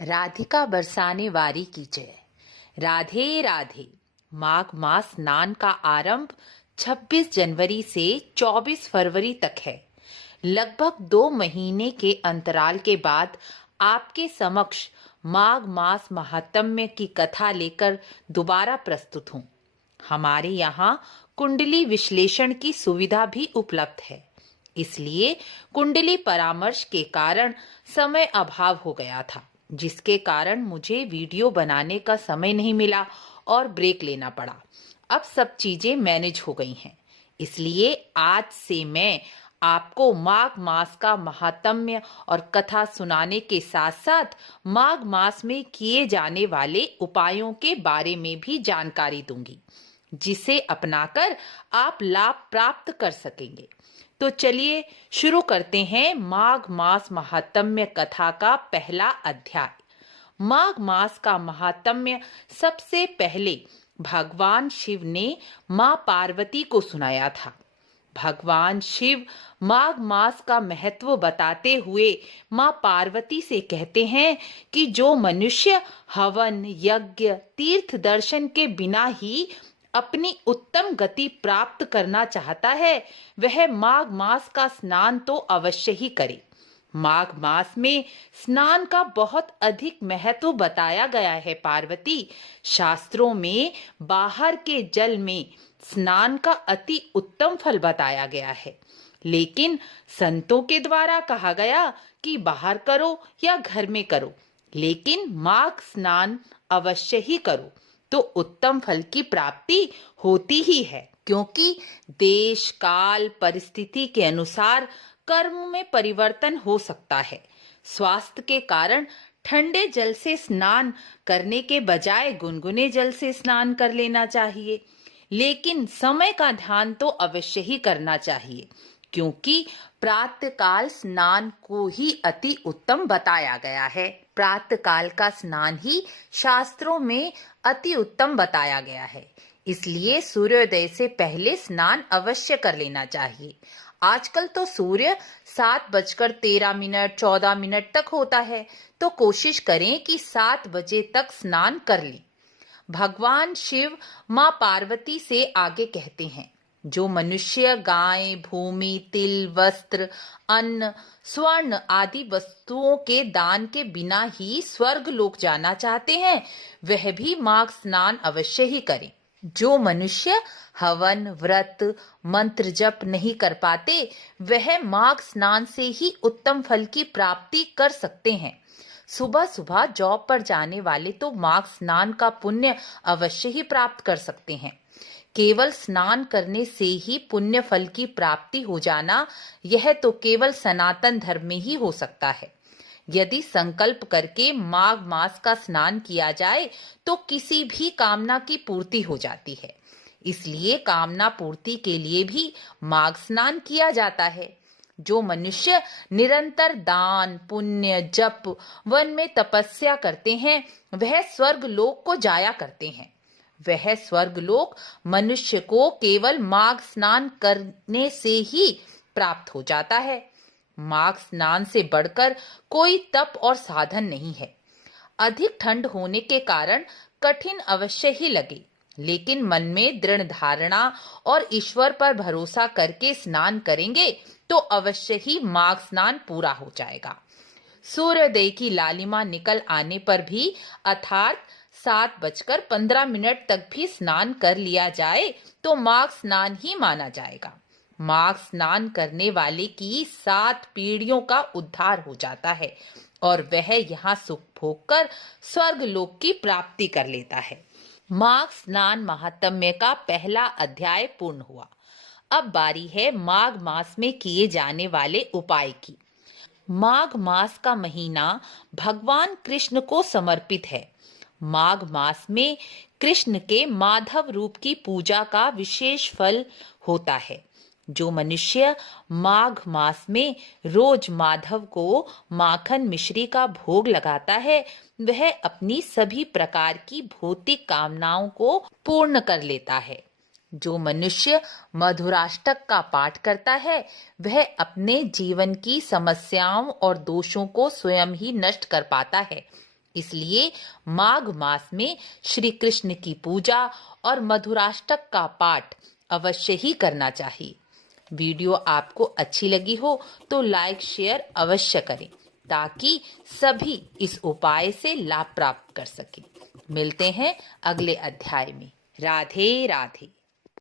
राधिका बरसाने वारी की जय। राधे राधे। माघ मास स्नान का आरंभ 26 जनवरी से 24 फरवरी तक है। लगभग 2 महीने के अंतराल के बाद आपके समक्ष माघ मास महात्म्य की कथा लेकर दोबारा प्रस्तुत हूँ। हमारे यहाँ कुंडली विश्लेषण की सुविधा भी उपलब्ध है, इसलिए कुंडली परामर्श के कारण समय अभाव हो गया था, जिसके कारण मुझे वीडियो बनाने का समय नहीं मिला और ब्रेक लेना पड़ा। अब सब चीजें मैनेज हो गई हैं, इसलिए आज से मैं आपको माघ मास का महात्म्य और कथा सुनाने के साथ साथ माघ मास में किए जाने वाले उपायों के बारे में भी जानकारी दूंगी, जिसे अपनाकर आप लाभ प्राप्त कर सकेंगे। तो चलिए शुरू करते हैं माघ मास महात्म्य कथा का पहला अध्याय। माघ मास का महात्म्य सबसे पहले भगवान शिव ने मां पार्वती को सुनाया था। भगवान शिव माघ मास का महत्व बताते हुए मां पार्वती से कहते हैं कि जो मनुष्य हवन, यज्ञ, तीर्थ दर्शन के बिना ही अपनी उत्तम गति प्राप्त करना चाहता है, वह माघ मास का स्नान तो अवश्य ही करे। माघ मास में स्नान का बहुत अधिक महत्व बताया गया है पार्वती। शास्त्रों में बाहर के जल में स्नान का अति उत्तम फल बताया गया है, लेकिन संतों के द्वारा कहा गया कि बाहर करो या घर में करो, लेकिन माघ स्नान अवश्य ही करो तो उत्तम फल की प्राप्ति होती ही है, क्योंकि देश काल परिस्थिति के अनुसार कर्म में परिवर्तन हो सकता है। स्वास्थ्य के कारण ठंडे जल से स्नान करने के बजाय गुनगुने जल से स्नान कर लेना चाहिए, लेकिन समय का ध्यान तो अवश्य ही करना चाहिए, क्योंकि प्रातःकाल स्नान को ही अति उत्तम बताया गया है। प्रातःकाल का स्नान ही शास्त्रों में अति उत्तम बताया गया है, इसलिए सूर्योदय से पहले स्नान अवश्य कर लेना चाहिए। आजकल तो सूर्य 7:13 14 तक होता है, तो कोशिश करें कि 7 बजे तक स्नान कर लें। भगवान शिव मां पार्वती से आगे कहते हैं, जो मनुष्य गाय, भूमि, तिल, वस्त्र, अन्न, स्वर्ण आदि वस्तुओं के दान के बिना ही स्वर्ग लोक जाना चाहते हैं, वह भी माघ स्नान अवश्य ही करें। जो मनुष्य हवन, व्रत, मंत्र जप नहीं कर पाते, वह माघ स्नान से ही उत्तम फल की प्राप्ति कर सकते हैं। सुबह सुबह जॉब पर जाने वाले तो माघ स्नान का पुण्य अवश्य ही प्राप्त कर सकते हैं। केवल स्नान करने से ही पुण्य फल की प्राप्ति हो जाना, यह तो केवल सनातन धर्म में ही हो सकता है। यदि संकल्प करके माघ मास का स्नान किया जाए तो किसी भी कामना की पूर्ति हो जाती है, इसलिए कामना पूर्ति के लिए भी माघ स्नान किया जाता है। जो मनुष्य निरंतर दान, पुण्य, जप, वन में तपस्या करते हैं, वह स्वर्ग लोक को जाया करते हैं। वह स्वर्ग लोक मनुष्य को केवल माघ स्नान करने से ही प्राप्त हो जाता है। माघ स्नान से बढ़कर कोई तप और साधन नहीं है। अधिक ठंड होने के कारण कठिन अवश्य ही लगे, लेकिन मन में दृढ़ धारणा और ईश्वर पर भरोसा करके स्नान करेंगे तो अवश्य ही माघ स्नान पूरा हो जाएगा। सूर्योदय की लालिमा निकल आने पर भी अर्थात 7:15 तक भी स्नान कर लिया जाए तो माघ स्नान ही माना जाएगा। माघ स्नान करने वाले की 7 पीढ़ियों का उद्धार हो जाता है और वह यहाँ सुख भोग कर स्वर्ग लोक की प्राप्ति कर लेता है। माघ स्नान महात्म्य का पहला अध्याय पूर्ण हुआ। अब बारी है माघ मास में किए जाने वाले उपाय की। माघ मास का महीना भगवान कृष्ण को समर्पित है। माघ मास में कृष्ण के माधव रूप की पूजा का विशेष फल होता है। जो मनुष्य माघ मास में रोज माधव को माखन मिश्री का भोग लगाता है, वह अपनी सभी प्रकार की भौतिक कामनाओं को पूर्ण कर लेता है। जो मनुष्य मधुराष्टक का पाठ करता है, वह अपने जीवन की समस्याओं और दोषों को स्वयं ही नष्ट कर पाता है। इसलिए माघ मास में श्री कृष्ण की पूजा और मधुराष्टक का पाठ अवश्य ही करना चाहिए। वीडियो आपको अच्छी लगी हो तो लाइक शेयर अवश्य करें ताकि सभी इस उपाय से लाभ प्राप्त कर सकें। मिलते हैं अगले अध्याय में। राधे राधे।